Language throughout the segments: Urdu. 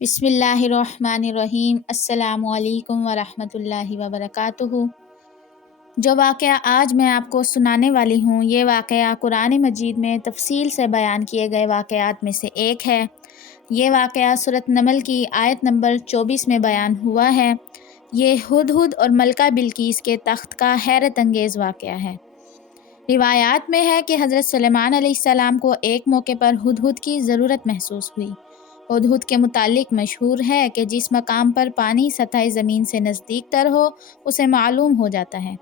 بسم اللہ الرحمن الرحیم۔ السلام علیکم ورحمۃ اللہ وبرکاتہ۔ جو واقعہ آج میں آپ کو سنانے والی ہوں، یہ واقعہ قرآن مجید میں تفصیل سے بیان کیے گئے واقعات میں سے ایک ہے۔ یہ واقعہ سورۃ نمل کی آیت نمبر 24 میں بیان ہوا ہے۔ یہ ہدہد اور ملکہ بلقیس کے تخت کا حیرت انگیز واقعہ ہے۔ روایات میں ہے کہ حضرت سلیمان علیہ السلام کو ایک موقع پر ہدہد کی ضرورت محسوس ہوئی۔ ہدہد کے متعلق مشہور ہے کہ جس مقام پر پانی سطح زمین سے نزدیک تر ہو اسے معلوم ہو جاتا ہے۔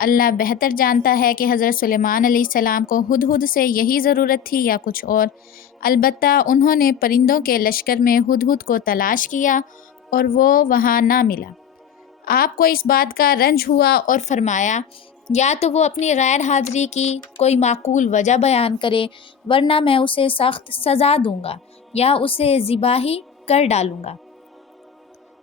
اللہ بہتر جانتا ہے کہ حضرت سلیمان علیہ السلام کو ہدہد سے یہی ضرورت تھی یا کچھ اور۔ البتہ انہوں نے پرندوں کے لشکر میں ہدہد کو تلاش کیا اور وہ وہاں نہ ملا۔ آپ کو اس بات کا رنج ہوا اور فرمایا، یا تو وہ اپنی غیر حاضری کی کوئی معقول وجہ بیان کرے، ورنہ میں اسے سخت سزا دوں گا یا اسے ذبح ہی کر ڈالوں گا۔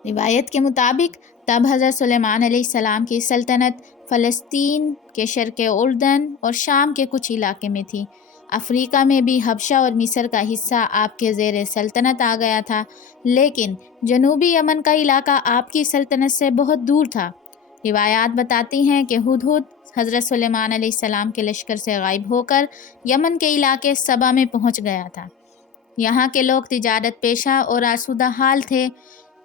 روایت کے مطابق تب حضرت سلیمان علیہ السلام کی سلطنت فلسطین کے شرق اردن اور شام کے کچھ علاقے میں تھی۔ افریقہ میں بھی حبشہ اور مصر کا حصہ آپ کے زیر سلطنت آ گیا تھا، لیکن جنوبی یمن کا علاقہ آپ کی سلطنت سے بہت دور تھا۔ روایات بتاتی ہیں کہ ہدہد حضرت سلیمان علیہ السلام کے لشکر سے غائب ہو کر یمن کے علاقے سبا میں پہنچ گیا تھا۔ یہاں کے لوگ تجارت پیشہ اور آسودہ حال تھے۔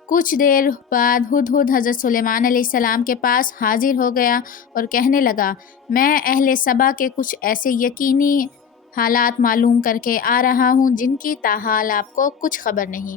کچھ دیر بعد ہدہد حضرت سلیمان علیہ السلام کے پاس حاضر ہو گیا اور کہنے لگا، میں اہل سبا کے کچھ ایسے یقینی حالات معلوم کر کے آ رہا ہوں جن کی تاحال آپ کو کچھ خبر نہیں،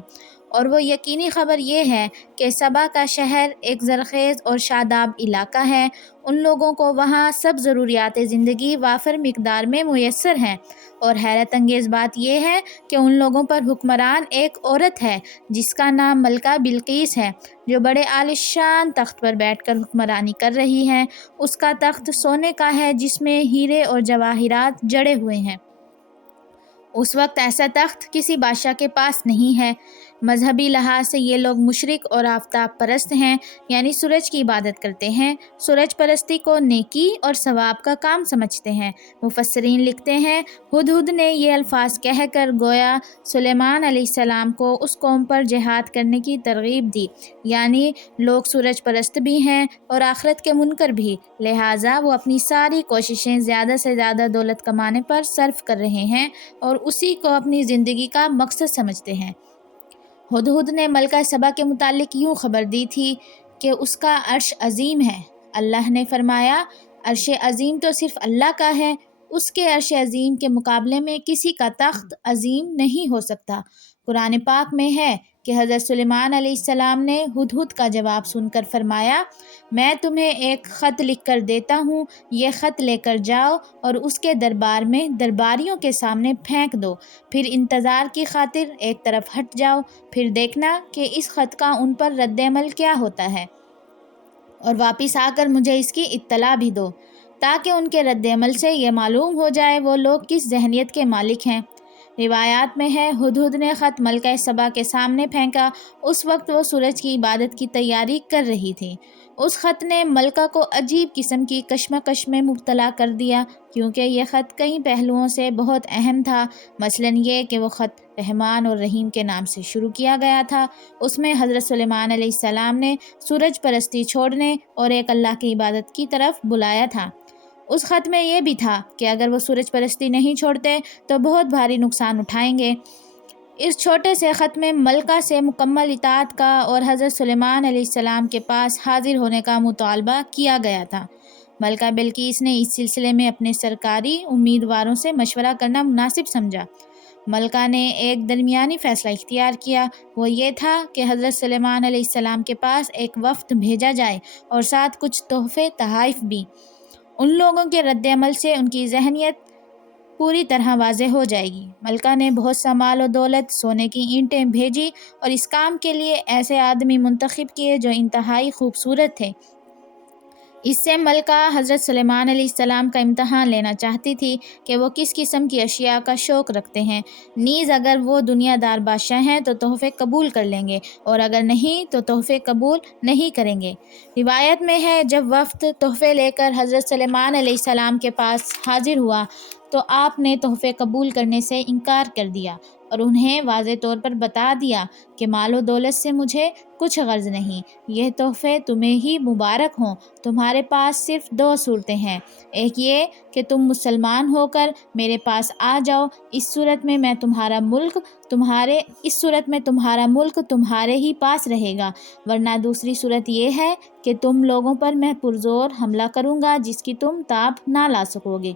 اور وہ یقینی خبر یہ ہے کہ سبا کا شہر ایک زرخیز اور شاداب علاقہ ہے۔ ان لوگوں کو وہاں سب ضروریات زندگی وافر مقدار میں میسر ہیں، اور حیرت انگیز بات یہ ہے کہ ان لوگوں پر حکمران ایک عورت ہے جس کا نام ملکہ بلقیس ہے، جو بڑے عالیشان تخت پر بیٹھ کر حکمرانی کر رہی ہے۔ اس کا تخت سونے کا ہے جس میں ہیرے اور جواہرات جڑے ہوئے ہیں۔ اس وقت ایسا تخت کسی بادشاہ کے پاس نہیں ہے۔ مذہبی لحاظ سے یہ لوگ مشرک اور آفتاب پرست ہیں، یعنی سورج کی عبادت کرتے ہیں۔ سورج پرستی کو نیکی اور ثواب کا کام سمجھتے ہیں۔ مفسرین لکھتے ہیں، ہدہد نے یہ الفاظ کہہ کر گویا سلیمان علیہ السلام کو اس قوم پر جہاد کرنے کی ترغیب دی، یعنی لوگ سورج پرست بھی ہیں اور آخرت کے منکر بھی، لہٰذا وہ اپنی ساری کوششیں زیادہ سے زیادہ دولت کمانے پر صرف کر رہے ہیں اور اسی کو اپنی زندگی کا مقصد سمجھتے ہیں۔ ہدہد نے ملکہ سبا کے متعلق یوں خبر دی تھی کہ اس کا عرش عظیم ہے۔ اللہ نے فرمایا، عرش عظیم تو صرف اللہ کا ہے، اس کے عرش عظیم کے مقابلے میں کسی کا تخت عظیم نہیں ہو سکتا۔ قرآن پاک میں ہے کہ حضرت سلیمان علیہ السلام نے ہدہد کا جواب سن کر فرمایا، میں تمہیں ایک خط لکھ کر دیتا ہوں، یہ خط لے کر جاؤ اور اس کے دربار میں درباریوں کے سامنے پھینک دو، پھر انتظار کی خاطر ایک طرف ہٹ جاؤ، پھر دیکھنا کہ اس خط کا ان پر رد عمل کیا ہوتا ہے، اور واپس آ کر مجھے اس کی اطلاع بھی دو، تاکہ ان کے رد عمل سے یہ معلوم ہو جائے وہ لوگ کس ذہنیت کے مالک ہیں۔ روایات میں ہے، ہدہد نے خط ملکہ سبا کے سامنے پھینکا۔ اس وقت وہ سورج کی عبادت کی تیاری کر رہی تھی۔ اس خط نے ملکہ کو عجیب قسم کی کشمکش میں مبتلا کر دیا، کیونکہ یہ خط کئی پہلوؤں سے بہت اہم تھا۔ مثلاً یہ کہ وہ خط رحمان اور رحیم کے نام سے شروع کیا گیا تھا۔ اس میں حضرت سلیمان علیہ السلام نے سورج پرستی چھوڑنے اور ایک اللہ کی عبادت کی طرف بلایا تھا۔ اس خط میں یہ بھی تھا کہ اگر وہ سورج پرستی نہیں چھوڑتے تو بہت بھاری نقصان اٹھائیں گے۔ اس چھوٹے سے خط میں ملکہ سے مکمل اطاعت کا اور حضرت سلیمان علیہ السلام کے پاس حاضر ہونے کا مطالبہ کیا گیا تھا۔ ملکہ بلقیس نے اس سلسلے میں اپنے سرکاری امیدواروں سے مشورہ کرنا مناسب سمجھا۔ ملکہ نے ایک درمیانی فیصلہ اختیار کیا، وہ یہ تھا کہ حضرت سلیمان علیہ السلام کے پاس ایک وفد بھیجا جائے اور ساتھ کچھ تحفے تحائف بھی۔ ان لوگوں کے رد عمل سے ان کی ذہنیت پوری طرح واضح ہو جائے گی۔ ملکہ نے بہت سا مال و دولت، سونے کی اینٹیں بھیجی اور اس کام کے لیے ایسے آدمی منتخب کیے جو انتہائی خوبصورت تھے۔ اس سے ملکہ حضرت سلیمان علیہ السلام کا امتحان لینا چاہتی تھی کہ وہ کس قسم کی اشیاء کا شوق رکھتے ہیں، نیز اگر وہ دنیا دار بادشاہ ہیں تو تحفے قبول کر لیں گے، اور اگر نہیں تو تحفے قبول نہیں کریں گے۔ روایت میں ہے، جب وفد تحفے لے کر حضرت سلیمان علیہ السلام کے پاس حاضر ہوا تو آپ نے تحفے قبول کرنے سے انکار کر دیا۔ اور انہیں واضح طور پر بتا دیا کہ مال و دولت سے مجھے کچھ غرض نہیں، یہ تحفے تمہیں ہی مبارک ہوں۔ تمہارے پاس صرف دو صورتیں ہیں، ایک یہ کہ تم مسلمان ہو کر میرے پاس آ جاؤ، اس صورت میں تمہارا ملک تمہارے ہی پاس رہے گا، ورنہ دوسری صورت یہ ہے کہ تم لوگوں پر میں پرزور حملہ کروں گا جس کی تم تاب نہ لا سکو گے۔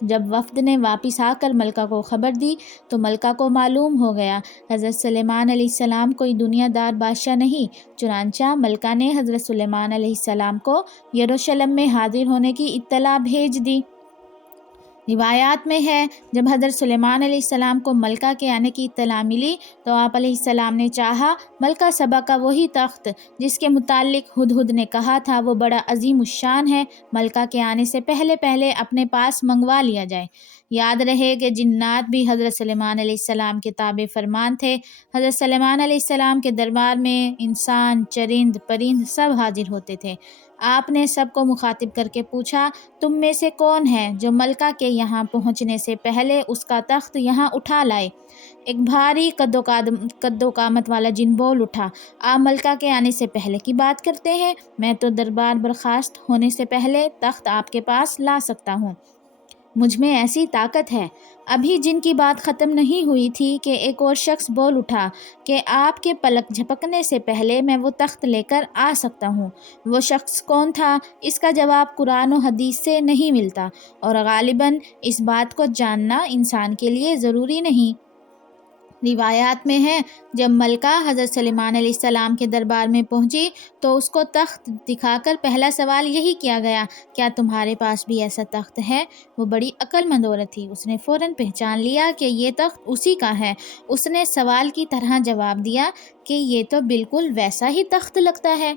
جب وفد نے واپس آ کر ملکہ کو خبر دی تو ملکہ کو معلوم ہو گیا حضرت سلیمان علیہ السلام کوئی دنیا دار بادشاہ نہیں، چنانچہ ملکہ نے حضرت سلیمان علیہ السلام کو یروشلم میں حاضر ہونے کی اطلاع بھیج دی۔ روایات میں ہے جب حضرت سلیمان علیہ السلام کو ملکہ کے آنے کی اطلاع ملی تو آپ علیہ السلام نے چاہا ملکہ سبا کا وہی تخت جس کے متعلق ہدہد نے کہا تھا وہ بڑا عظیم الشان ہے، ملکہ کے آنے سے پہلے اپنے پاس منگوا لیا جائے۔ یاد رہے کہ جنات بھی حضرت سلیمان علیہ السلام کے تابع فرمان تھے۔ حضرت سلیمان علیہ السلام کے دربار میں انسان، چرند، پرند سب حاضر ہوتے تھے۔ آپ نے سب کو مخاطب کر کے پوچھا، تم میں سے کون ہے جو ملکہ کے یہاں پہنچنے سے پہلے اس کا تخت یہاں اٹھا لائے؟ ایک بھاری قد و قامت والا جن بول اٹھا، آپ ملکہ کے آنے سے پہلے کی بات کرتے ہیں، میں تو دربار برخاست ہونے سے پہلے تخت آپ کے پاس لا سکتا ہوں، مجھ میں ایسی طاقت ہے۔ ابھی جن کی بات ختم نہیں ہوئی تھی کہ ایک اور شخص بول اٹھا کہ آپ کے پلک جھپکنے سے پہلے میں وہ تخت لے کر آ سکتا ہوں۔ وہ شخص کون تھا؟ اس کا جواب قرآن و حدیث سے نہیں ملتا، اور غالباً اس بات کو جاننا انسان کے لیے ضروری نہیں۔ روایات میں ہے جب ملکہ حضرت سلیمان علیہ السلام کے دربار میں پہنچی تو اس کو تخت دکھا کر پہلا سوال یہی کیا گیا، کیا تمہارے پاس بھی ایسا تخت ہے؟ وہ بڑی عقل مند عورت تھی، اس نے فوراً پہچان لیا کہ یہ تخت اسی کا ہے۔ اس نے سوال کی طرح جواب دیا کہ یہ تو بالکل ویسا ہی تخت لگتا ہے۔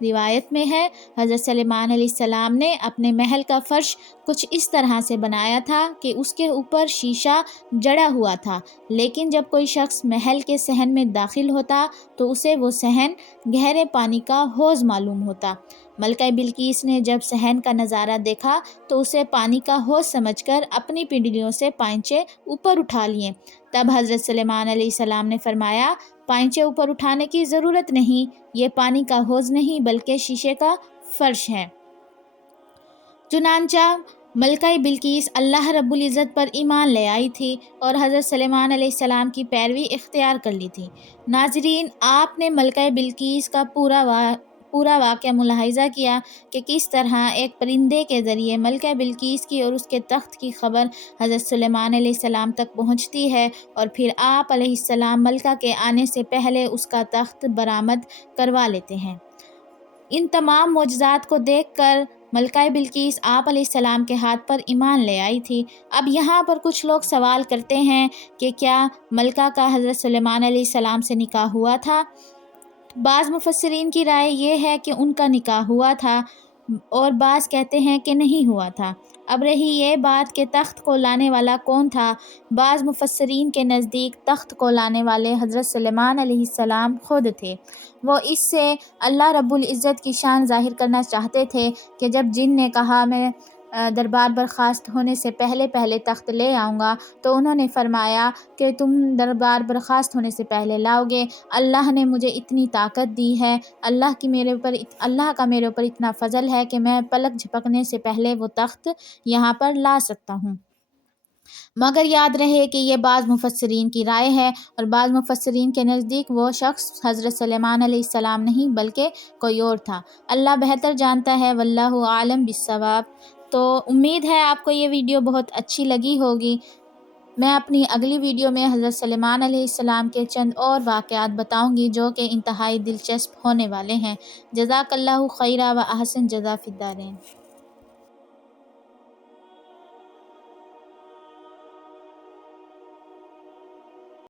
روایت میں ہے حضرت سلیمان علیہ السلام نے اپنے محل کا فرش کچھ اس طرح سے بنایا تھا کہ اس کے اوپر شیشہ جڑا ہوا تھا، لیکن جب کوئی شخص محل کے صحن میں داخل ہوتا تو اسے وہ صحن گہرے پانی کا حوض معلوم ہوتا۔ ملکہ بلقیس نے جب صحن کا نظارہ دیکھا تو اسے پانی کا حوض سمجھ کر اپنی پنڈلیوں سے پائنچے اوپر اٹھا لیے۔ تب حضرت سلیمان علیہ السلام نے فرمایا، پائنچے اوپر اٹھانے کی ضرورت نہیں، یہ پانی کا حوض نہیں بلکہ شیشے کا فرش ہے۔ چنانچہ ملکہ بلقیس اللہ رب العزت پر ایمان لے آئی تھی اور حضرت سلیمان علیہ السلام کی پیروی اختیار کر لی تھی۔ ناظرین، آپ نے ملکہ بلقیس کا پورا واقعہ ملاحظہ کیا کہ کس طرح ایک پرندے کے ذریعے ملکہ بلقیس کی اور اس کے تخت کی خبر حضرت سلیمان علیہ السلام تک پہنچتی ہے، اور پھر آپ علیہ السلام ملکہ کے آنے سے پہلے اس کا تخت برآمد کروا لیتے ہیں۔ ان تمام معجزات کو دیکھ کر ملکہ بلقیس آپ علیہ السلام کے ہاتھ پر ایمان لے آئی تھی۔ اب یہاں پر کچھ لوگ سوال کرتے ہیں کہ کیا ملکہ کا حضرت سلیمان علیہ السلام سے نکاح ہوا تھا؟ بعض مفسرین کی رائے یہ ہے کہ ان کا نکاح ہوا تھا اور بعض کہتے ہیں کہ نہیں ہوا تھا۔ اب رہی یہ بات کہ تخت کو لانے والا کون تھا، بعض مفسرین کے نزدیک تخت کو لانے والے حضرت سلیمان علیہ السلام خود تھے۔ وہ اس سے اللہ رب العزت کی شان ظاہر کرنا چاہتے تھے کہ جب جن نے کہا میں دربار برخاست ہونے سے پہلے تخت لے آؤں گا تو انہوں نے فرمایا کہ تم دربار برخاست ہونے سے پہلے لاؤ گے، اللہ نے مجھے اتنی طاقت دی ہے، اللہ کا میرے اوپر اتنا فضل ہے کہ میں پلک جھپکنے سے پہلے وہ تخت یہاں پر لا سکتا ہوں۔ مگر یاد رہے کہ یہ بعض مفسرین کی رائے ہے، اور بعض مفسرین کے نزدیک وہ شخص حضرت سلیمان علیہ السلام نہیں بلکہ کوئی اور تھا۔ اللہ بہتر جانتا ہے، واللہ عالم بالصواب۔ تو امید ہے آپ کو یہ ویڈیو بہت اچھی لگی ہوگی۔ میں اپنی اگلی ویڈیو میں حضرت سلیمان علیہ السلام کے چند اور واقعات بتاؤں گی جو کہ انتہائی دلچسپ ہونے والے ہیں۔ جزاک اللہ خیرا و احسن جزا فی الدارین۔